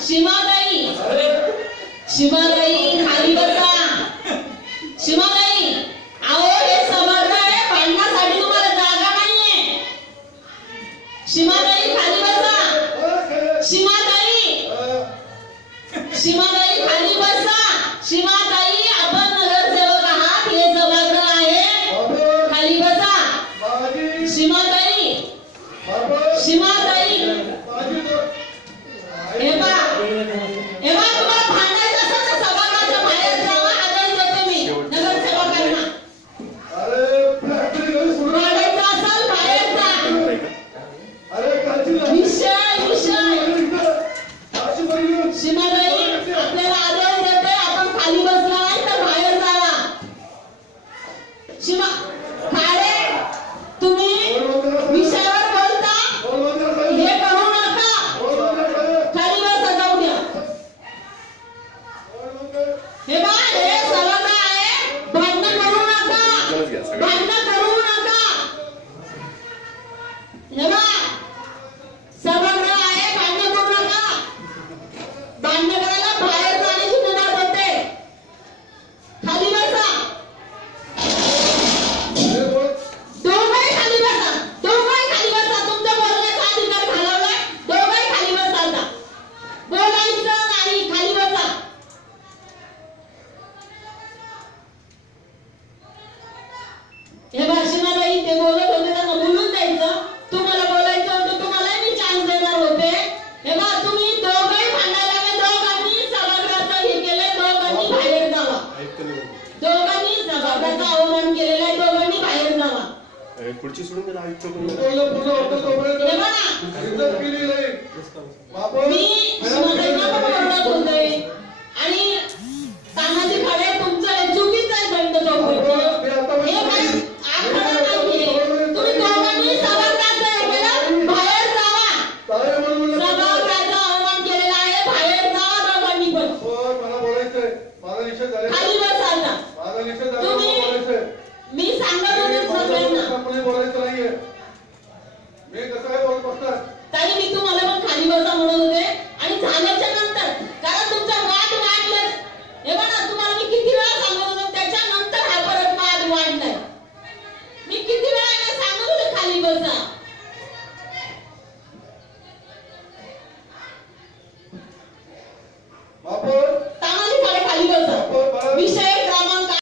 सीमाताई सीमाताई खाली बसा। सीमाताई आओ हे सभागृह आहे, भांडण्यासाठी तुम्हाला जागा नाहीये। सीमाताई खाली बसा। सीमाताई सीमाताई खाली बसा। सीमाताई आपण नगरसेवक आहात, हे सभागृह आहे, खाली बसा। सीमाताई सीमाताई हे बा तुम्हाला भांडायचं असेल तर सभागृहाच्या बाहेर जावा, आदेश देते मी नगरसेवकांना। भांडायचं असेल बाहेर जा। विषय सीमाताई आपल्याला आदेश देते, आपण खाली बसला नाही तर बाहेर जावा। सीमा खाडे तुम्ही विषयावर बोलता हे करू नका, खाली बसा, जाऊ द्या। हे बा हे सभागृह आहे, भांडण करू नका, भांडण करू नका। हे बा सभागृह आहे, भांडण करू नका। भांडण करायला बाहेर जाण्याची नकार होते, खाली बसा। दोघंही खाली बसा, दोघंही खाली बसा। तुमचा बोलण्याचा अधिकार घालवलाय, दोघंही खाली बसा। आता बोलायचं नाही, खाली बसा। हे भाषणाबाई ते बोलत होते, त्यांना बोलून द्यायचं। तुम्हाला बोलायचं होतं, तुम्हालाही मी चान्स देणार होते। हे बा तुम्ही दोघंही भांडायला लागले, दोघांनी सभागृहाचं हे केलंय, दोघांनी बाहेर जावा। दोघांनी सभागृहाचं आव्हान केलेलं आहे, दोघांनी बाहेर जावा। खुर्ची सोडून गेला आयुक्त मी सीमाताईंना पण बोलत होते आणि तानाजी खाडे तुमचं हे चुकीचं आहे, बंद चौकट हे काय आखडा नाहीये। तुम्ही दोघांनी सभागृहाचं हे केलं, बाहेर जावा। सभागृहाचं आव्हान केलेलं आहे, बाहेर जावा दोघांनी पण। खाली बसा आता। तुम्ही मी सांगत होते सगळ्यांना, ताई मी तुम्हाला पण खाली बसा म्हणत होते आणि झाल्याच्या नंतर कारण तुमचा वाद वाढला। हे बघा तुम्हाला मी किती वेळा सांगत होते, त्याच्यानंतर हा परत वाद वाढलाय। मी किती वेळा सांगत होते खाली बसा।